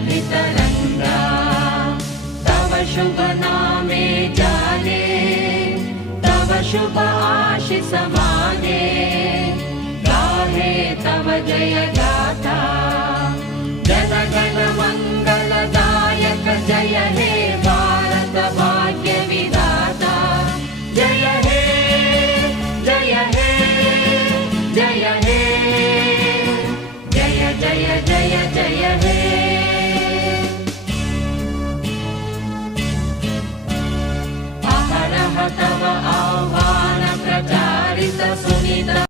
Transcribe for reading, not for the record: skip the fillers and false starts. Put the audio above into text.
सुरभितरङ्गा तव शुभ नामे जाने तव शुभ आशिष माने गाहे तव जय